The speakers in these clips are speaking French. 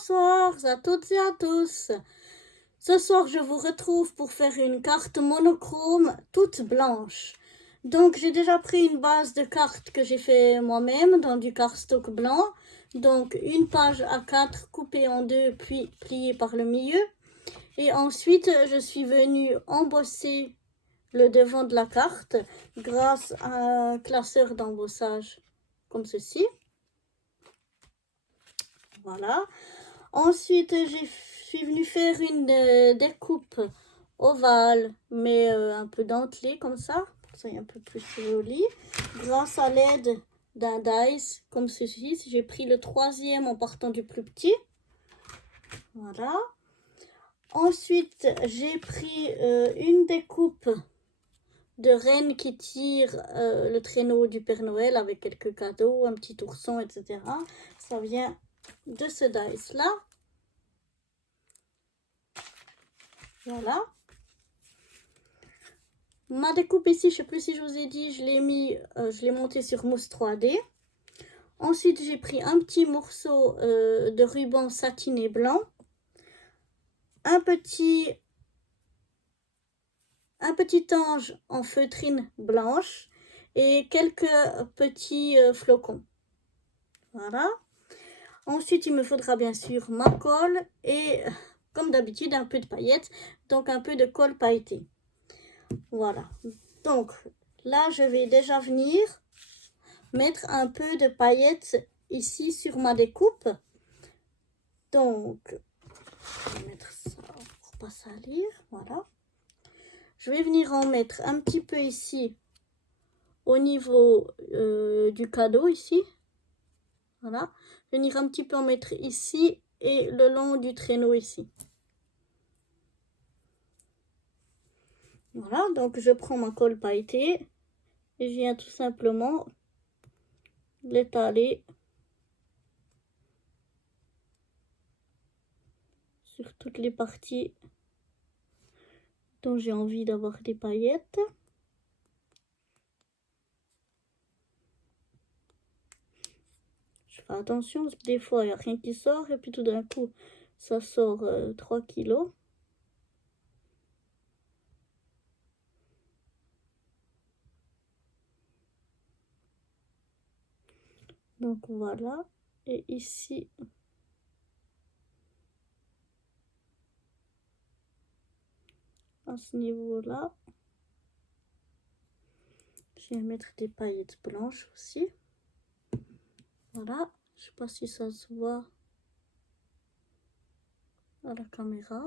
Bonsoir à toutes et à tous. Ce soir, je vous retrouve pour faire une carte monochrome toute blanche. Donc, j'ai déjà pris une base de cartes que j'ai fait moi-même dans du cardstock blanc. Donc, une page A4 coupée en deux puis pliée par le milieu. Et ensuite, je suis venue embosser le devant de la carte grâce à un classeur d'embossage comme ceci. Voilà. Ensuite, je suis venue faire une découpe ovale, mais un peu dentelée comme ça, pour que ça soit un peu plus joli. Grâce à l'aide d'un dice comme ceci, j'ai pris le troisième en partant du plus petit. Voilà. Ensuite, j'ai pris une découpe de reine qui tire le traîneau du Père Noël avec quelques cadeaux, un petit ourson, etc. Ça vient de ce dice là. Voilà. Ma découpe ici, je ne sais plus si je vous ai dit, je l'ai monté sur mousse 3D. Ensuite, j'ai pris un petit morceau de ruban satiné blanc. Un petit ange en feutrine blanche et quelques petits flocons. Voilà. Ensuite, il me faudra bien sûr ma colle et, comme d'habitude, un peu de paillettes, donc un peu de colle pailletée. Voilà. Donc, là, je vais déjà venir mettre un peu de paillettes ici sur ma découpe. Donc, je vais mettre ça pour pas salir. Voilà. Je vais venir en mettre un petit peu ici au niveau du cadeau ici. Voilà. Je vais venir un petit peu en mettre ici et le long du traîneau ici. Voilà, donc je prends ma colle pailletée et je viens tout simplement l'étaler sur toutes les parties dont j'ai envie d'avoir des paillettes. Je fais attention parce que des fois il n'y a rien qui sort et puis tout d'un coup ça sort 3 kilos. Donc voilà, et ici à ce niveau là je vais mettre des paillettes blanches aussi. Voilà, je sais pas si ça se voit à la caméra.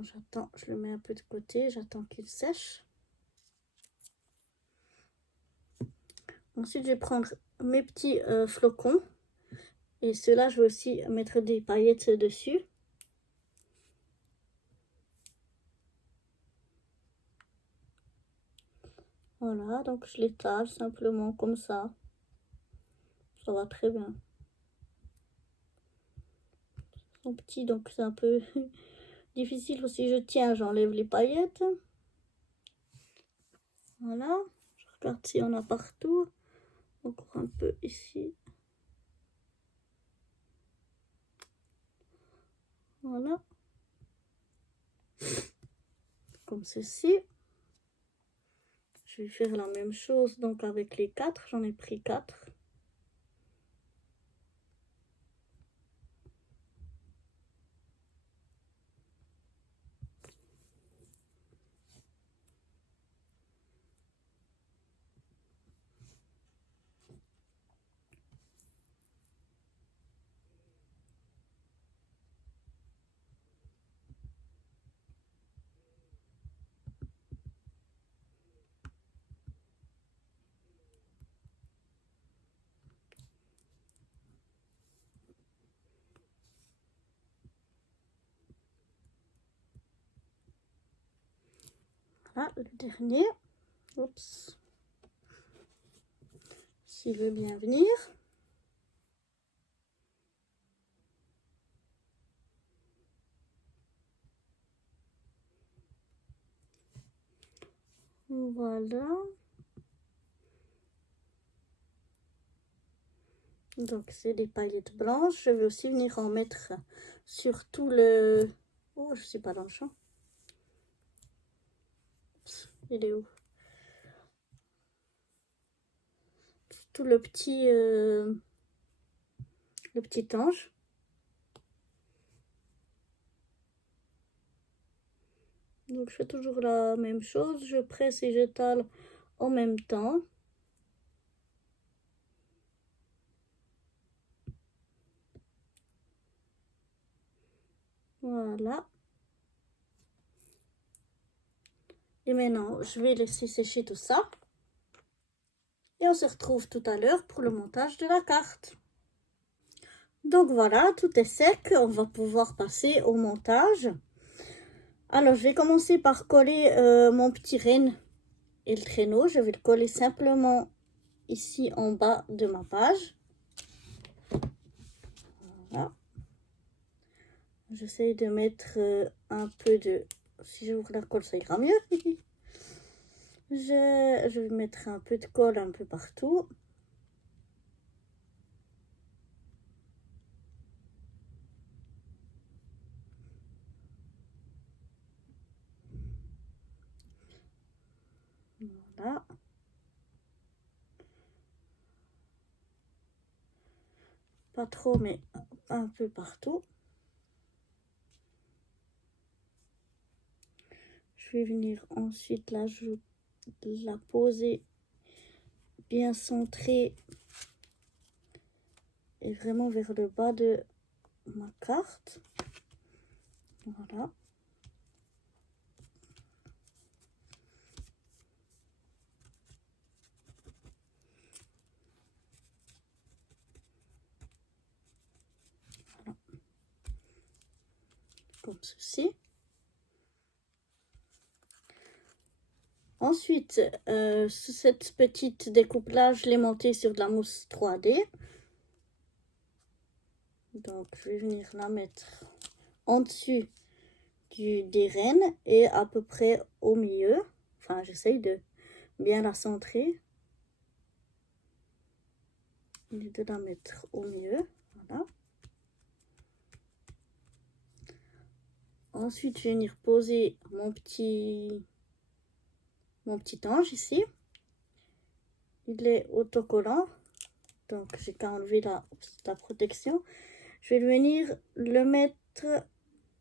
J'attends, je le mets un peu de côté, j'attends qu'il sèche. Ensuite, je vais prendre mes petits flocons. Et ceux-là, je vais aussi mettre des paillettes dessus. Voilà, donc je l'étale simplement comme ça. Ça va très bien. Ils sont petits, donc c'est un peu difficile. Si je tiens, j'enlève les paillettes. Voilà, je regarde s'il y en a partout. Encore un peu ici. Voilà. Comme ceci. Je vais faire la même chose donc avec les 4. J'en ai pris 4. Voilà, le dernier. Oups. S'il veut bien venir. Voilà. Donc c'est des paillettes blanches. Je vais aussi venir en mettre sur tout le... Oh, je suis pas dans le champ. Il est où? Tout le petit ange. Donc je fais toujours la même chose. Je presse et j'étale en même temps. Voilà. Et maintenant, je vais laisser sécher tout ça. Et on se retrouve tout à l'heure pour le montage de la carte. Donc voilà, tout est sec. On va pouvoir passer au montage. Alors, je vais commencer par coller mon petit renne et le traîneau. Je vais le coller simplement ici en bas de ma page. Voilà. J'essaye de mettre un peu de... Si j'ouvre la colle, ça ira mieux. Je vais mettre un peu de colle un peu partout. Voilà. Pas trop, mais un peu partout. Je vais venir ensuite la poser bien centrée et vraiment vers le bas de ma carte. Voilà. Voilà. Comme ceci. Ensuite, cette petite découpe-là, je l'ai montée sur de la mousse 3D. Donc, je vais venir la mettre en dessus des rennes et à peu près au milieu. Enfin, j'essaye de bien la centrer. Et de la mettre au milieu. Voilà. Ensuite, je vais venir poser mon petit ange ici. Il est autocollant, donc j'ai qu'à enlever la protection. Je vais venir le mettre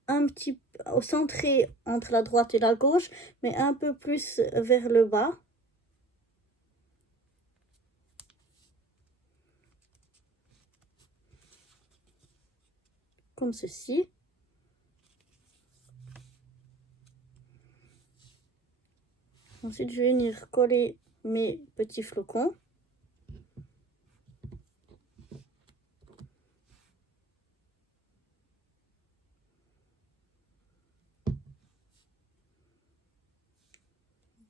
un petit au centré entre la droite et la gauche, mais un peu plus vers le bas. Comme ceci. Ensuite, je vais venir coller mes petits flocons.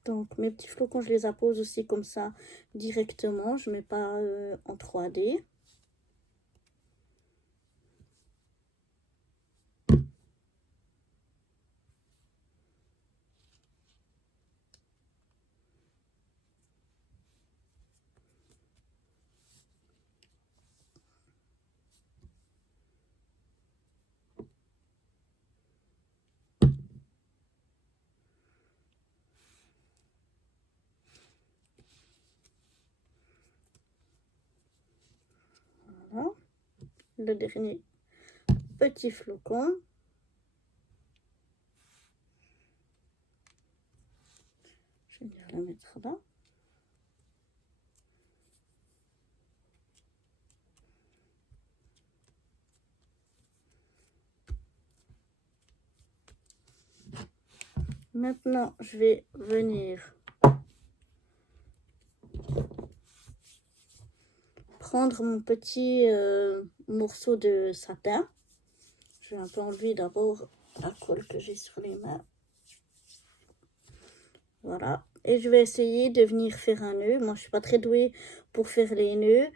Donc, mes petits flocons, je les appose aussi comme ça directement. Je ne mets pas en 3D. Voilà. Le dernier petit flocon. Je vais venir le mettre là. Maintenant, je vais venir prendre mon petit morceau de satin. Je vais un peu enlever d'abord la colle que j'ai sur les mains. Voilà. Et je vais essayer de venir faire un nœud. Moi, je suis pas très douée pour faire les nœuds.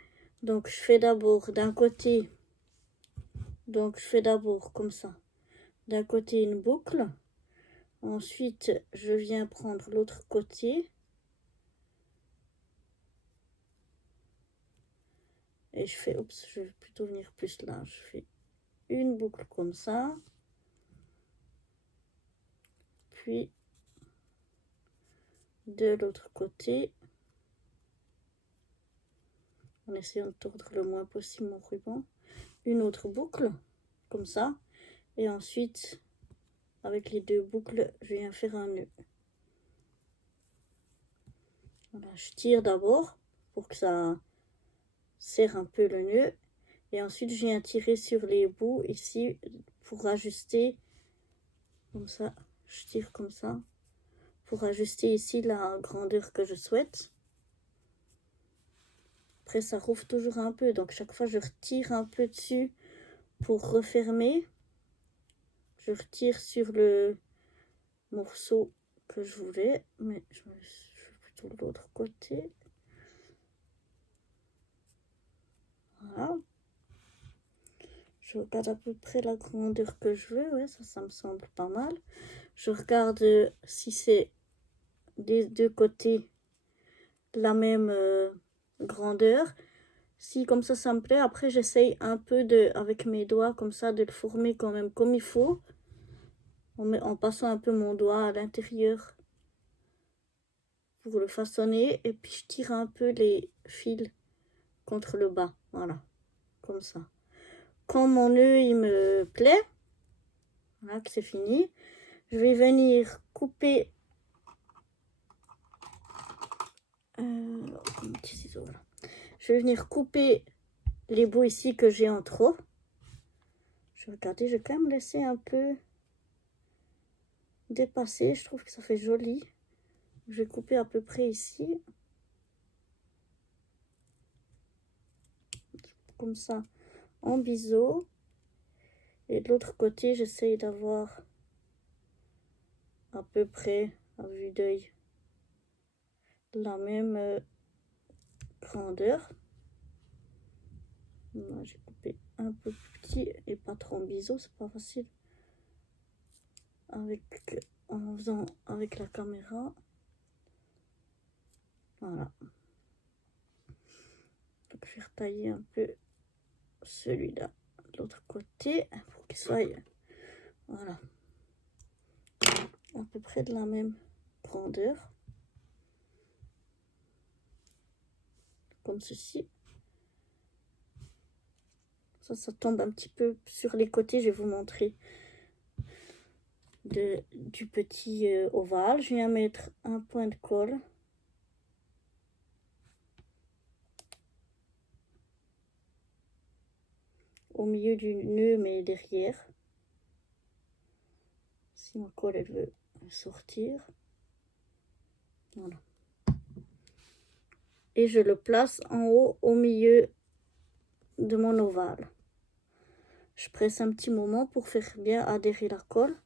Donc, je fais d'abord d'un côté. Donc, je fais d'abord comme ça. D'un côté, une boucle. Ensuite, je viens prendre l'autre côté. Et je fais, oups, je vais plutôt venir plus là. Je fais une boucle comme ça. Puis de l'autre côté, en essayant de tordre le moins possible mon ruban, une autre boucle comme ça, et ensuite avec les deux boucles je viens faire un nœud. Voilà, je tire d'abord pour que ça serre un peu le nœud, et ensuite je viens tirer sur les bouts ici pour ajuster comme ça. Je tire comme ça pour ajuster ici la grandeur que je souhaite. Après ça rouvre toujours un peu, donc chaque fois je retire un peu dessus pour refermer. Je retire sur le morceau que je voulais, mais je fais plutôt de l'autre côté. Voilà. Je regarde à peu près la grandeur que je veux. Ouais, ça me semble pas mal. Je regarde si c'est des deux côtés la même grandeur. Si comme ça me plaît, après j'essaye un peu avec mes doigts comme ça de le former quand même comme il faut. En passant un peu mon doigt à l'intérieur pour le façonner, et puis je tire un peu les fils contre le bas, voilà, comme ça. Quand mon nœud il me plaît, voilà que c'est fini, je vais venir couper petit ciseau, voilà. Je vais venir couper les bouts ici que j'ai en trop. Je vais regarder, je vais quand même laisser un peu dépasser, je trouve que ça fait joli. Je vais couper à peu près ici, comme ça, en biseau. Et de l'autre côté, j'essaye d'avoir à peu près, à vue d'œil, la même grandeur. Moi, j'ai coupé un peu plus petit et pas trop en biseau, c'est pas facile en faisant avec la caméra. Voilà. Donc je vais retailler un peu celui-là de l'autre côté pour qu'il soit, voilà, à peu près de la même grandeur, comme ceci. Ça tombe un petit peu sur les côtés, je vais vous montrer du petit ovale. Je viens mettre un point de colle au milieu du nœud, mais derrière, si ma colle elle veut sortir. Voilà. Et je le place en haut au milieu de mon ovale. Je presse un petit moment pour faire bien adhérer la colle,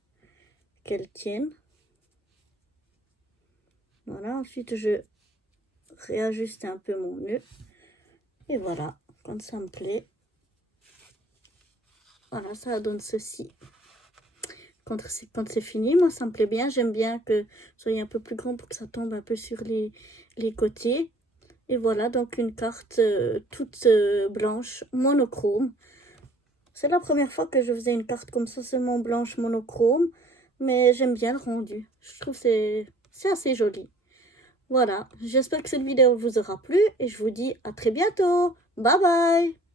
qu'elle tienne. Voilà, ensuite je réajuste un peu mon nœud. Et voilà, quand ça me plaît, voilà, ça donne ceci. Quand c'est fini, moi ça me plaît bien. J'aime bien que ce soit un peu plus grand pour que ça tombe un peu sur les côtés. Et voilà, donc une carte toute blanche, monochrome. C'est la première fois que je faisais une carte comme ça, seulement blanche, monochrome. Mais j'aime bien le rendu. Je trouve que c'est assez joli. Voilà, j'espère que cette vidéo vous aura plu et je vous dis à très bientôt. Bye bye!